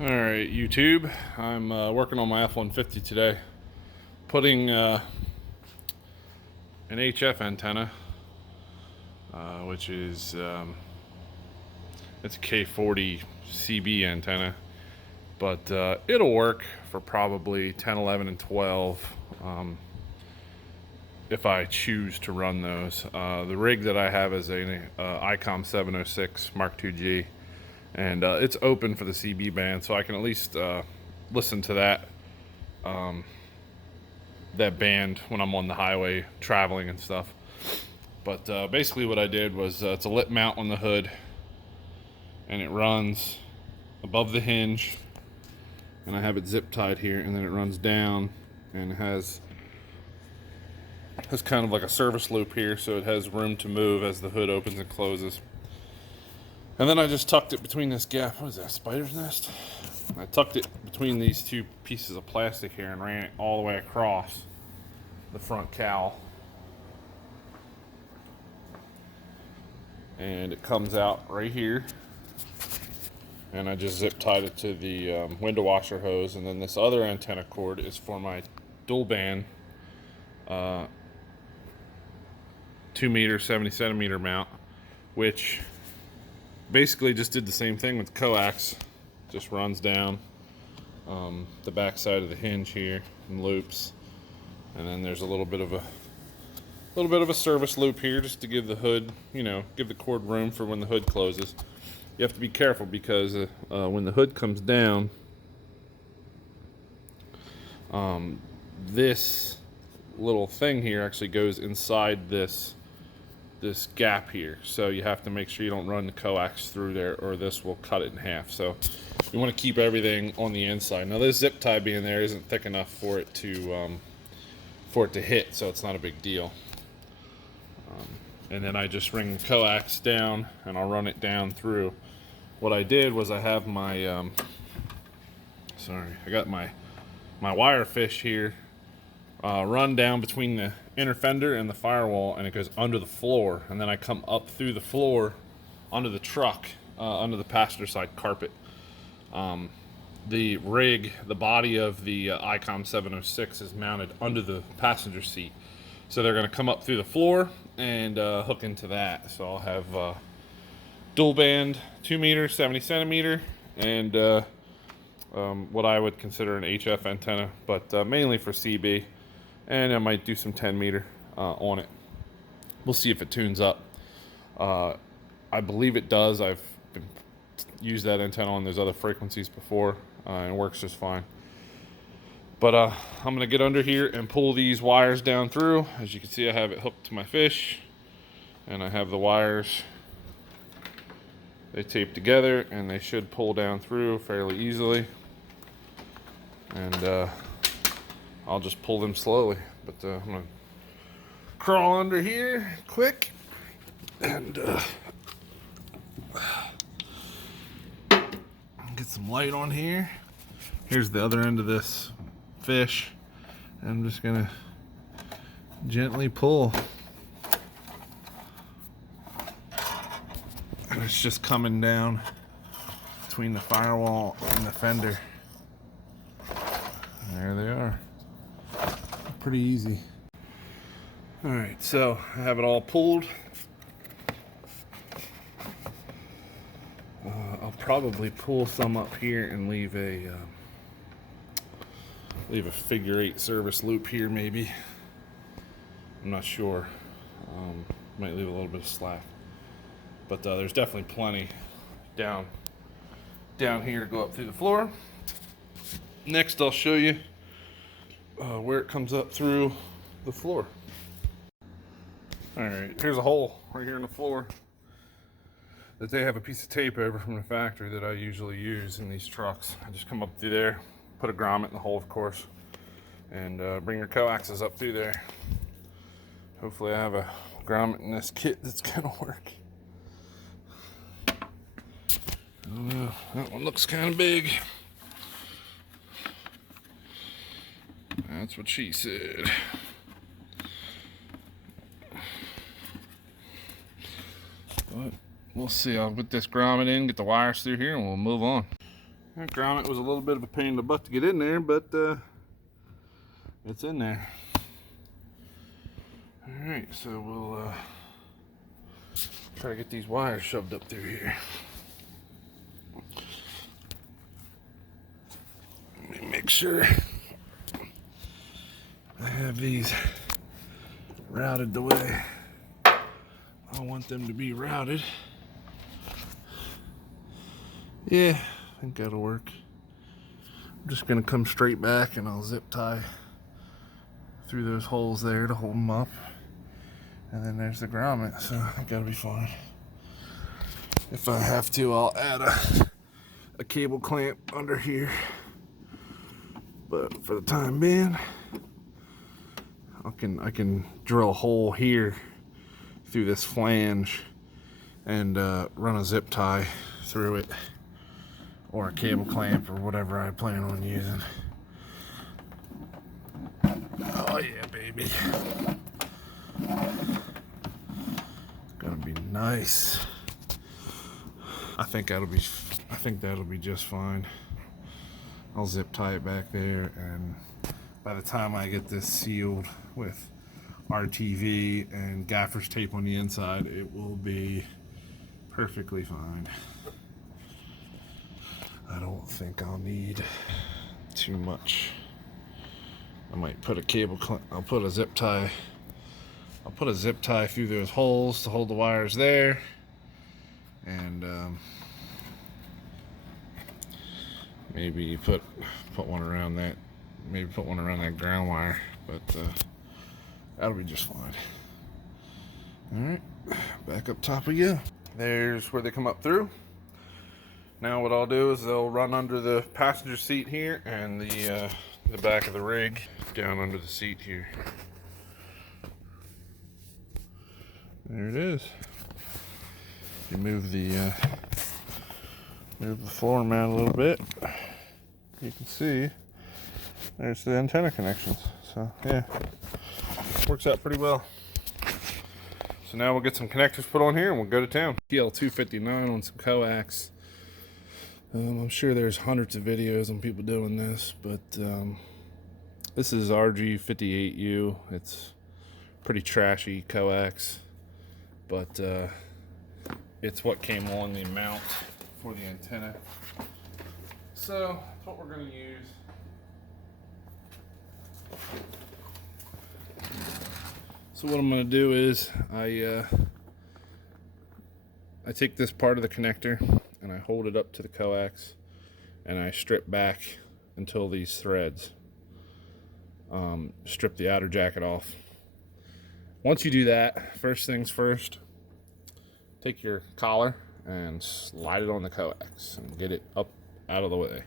Alright, YouTube, I'm working on my F150 today, putting an HF antenna, which is, it's a K40 CB antenna, but it'll work for probably 10, 11, and 12 if I choose to run those. The rig that I have is a ICOM 706 Mark II-G. And it's open for the CB band, so I can at least listen to that band when I'm on the highway traveling and stuff. But basically what I did was it's a lip mount on the hood, and it runs above the hinge, and I have it zip tied here, and then it runs down and has kind of like a service loop here, so it has room to move as the hood opens and closes. And then I just tucked it between this gap. What is that, a spider's nest? I tucked it between these two pieces of plastic here and ran it all the way across the front cowl. And it comes out right here. And I just zip tied it to the window washer hose. And then this other antenna cord is for my dual band 2 meter, 70 centimeter mount, which basically just did the same thing with coax. Just runs down the back side of the hinge here and loops, and then there's a little bit of a service loop here just to give the hood, give the cord room for when the hood closes. You have to be careful because when the hood comes down, this little thing here actually goes inside this gap here, so you have to make sure you don't run the coax through there, or this will cut it in half. So you want to keep everything on the inside. Now this zip tie being there isn't thick enough for it to hit, so it's not a big deal. And then I just ring the coax down, and I'll run it down through. What I did was I have my I got my wire fish here run down between the inner fender and the firewall, and it goes under the floor, and then I come up through the floor onto the truck, under the passenger side carpet. The rig, the body of the ICOM 706 is mounted under the passenger seat, so they're going to come up through the floor and hook into that. So I'll have dual band 2 meter, 70 centimeter, and what I would consider an HF antenna, but mainly for CB. And I might do some 10 meter on it. We'll see if it tunes up. I believe it does. I've used that antenna on those other frequencies before, and it works just fine. But I'm going to get under here and pull these wires down through. As you can see, I have it hooked to my fish, and I have the wires. They tape together, and they should pull down through fairly easily. And I'll just pull them slowly, but I'm gonna crawl under here quick and get some light on here. Here's the other end of this fish. I'm just gonna gently pull, and it's just coming down between the firewall and the fender. And there they are. Pretty easy. Alright, so I have it all pulled. I'll probably pull some up here and leave a figure 8 service loop here, maybe. I'm not sure. Might leave a little bit of slack, but there's definitely plenty down here to go up through the floor. Next, I'll show you where it comes up through the floor. Alright, here's a hole right here in the floor that they have a piece of tape over from the factory that I usually use in these trucks. I just come up through there, put a grommet in the hole, of course, and bring your coaxes up through there. Hopefully I have a grommet in this kit that's gonna work. I don't know, that one looks kind of big. That's what she said. But we'll see. I'll put this grommet in, get the wires through here, and we'll move on. That grommet was a little bit of a pain in the butt to get in there, but it's in there. Alright, so we'll try to get these wires shoved up through here. Let me make sure I have these routed the way I want them to be routed. Yeah, I think that'll work. I'm just gonna come straight back and I'll zip tie through those holes there to hold them up. And then there's the grommet, so I think that'll be fine. If I have to, I'll add a cable clamp under here. But for the time being, I can drill a hole here through this flange and run a zip tie through it, or a cable clamp, or whatever I plan on using. Oh yeah, baby. Gonna be nice. I think that'll be just fine. I'll zip tie it back there, and by the time I get this sealed with RTV and gaffer's tape on the inside, it will be perfectly fine. I don't think I'll need too much. I might put I'll put a zip tie through those holes to hold the wires there, and maybe put one around that. Maybe put one around that ground wire, but that'll be just fine. Alright, back up top we go. There's where they come up through. Now what I'll do is they'll run under the passenger seat here and the back of the rig down under the seat here. There it is. You move the floor mat a little bit. You can see there's the antenna connections. So yeah, works out pretty well. So now we'll get some connectors put on here and we'll go to town. TL259 on some coax. I'm sure there's hundreds of videos on people doing this, but this is RG58U. It's pretty trashy coax, but it's what came on the mount for the antenna. So that's what we're going to use. So what I'm going to do is I take this part of the connector and I hold it up to the coax and I strip back until these threads. Strip the outer jacket off. Once you do that, first things first, take your collar and slide it on the coax and get it up out of the way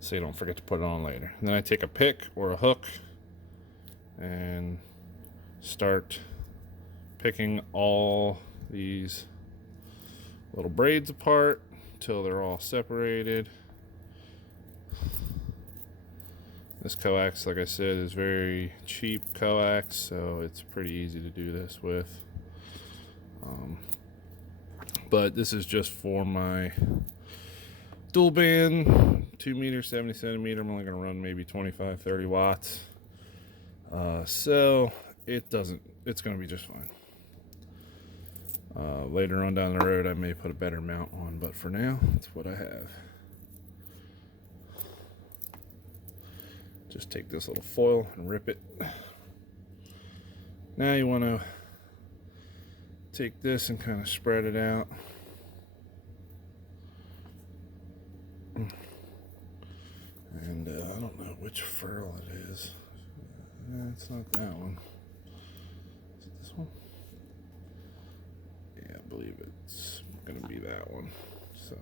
so you don't forget to put it on later. And then I take a pick or a hook and start picking all these little braids apart until they're all separated. This coax, like I said, is very cheap coax, so it's pretty easy to do this with. But this is just for my dual band 2 meter 70 centimeter. I'm only going to run maybe 25-30 watts, so it's going to be just fine. Later on down the road I may put a better mount on, but for now that's what I have. Just take this little foil and rip it. Now you want to take this and kind of spread it out. And I don't know which furl it is. It's not that one. Is it this one? Yeah, I believe it's going to be that one. So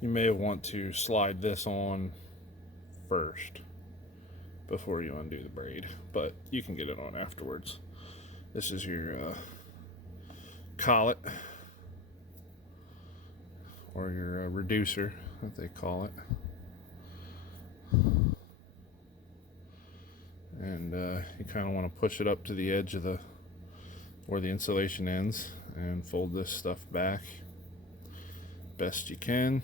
you may want to slide this on first before you undo the braid, but you can get it on afterwards. This is your collet, or your reducer, what they call it. And you kind of want to push it up to the edge of where the insulation ends and fold this stuff back. best you can.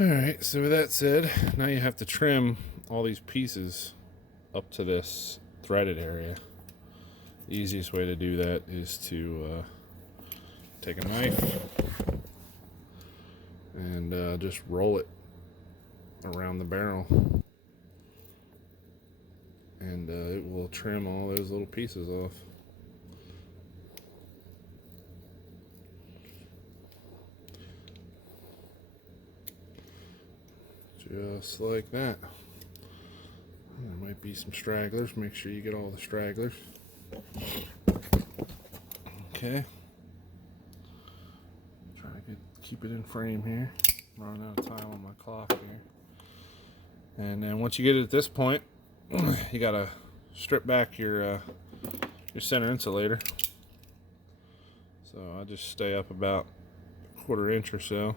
Alright, so with that said, now you have to trim all these pieces up to this threaded area. The easiest way to do that is to take a knife and just roll it around the barrel, and it will trim all those little pieces off. Just like that. There might be some stragglers. Make sure you get all the stragglers. Okay. Try to keep it in frame here. Running out of time on my clock here. And then once you get it at this point, you gotta strip back your center insulator. So I just stay up about a 1/4 inch or so.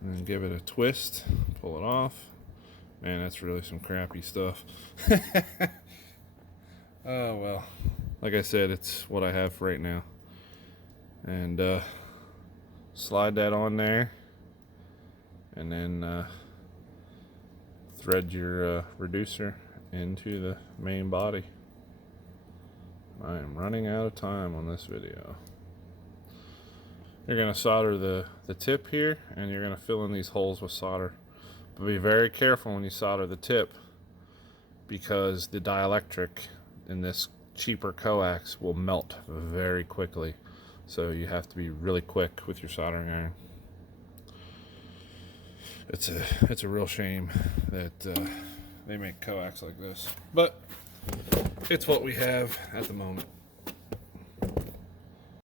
And give it a twist, pull it off. Man, that's really some crappy stuff. Oh well, like I said, it's what I have for right now. And slide that on there, and then thread your reducer into the main body. I am running out of time on this video. You're going to solder the tip here, and you're going to fill in these holes with solder. But be very careful when you solder the tip, because the dielectric in this cheaper coax will melt very quickly. So you have to be really quick with your soldering iron. It's a real shame that they make coax like this, but it's what we have at the moment.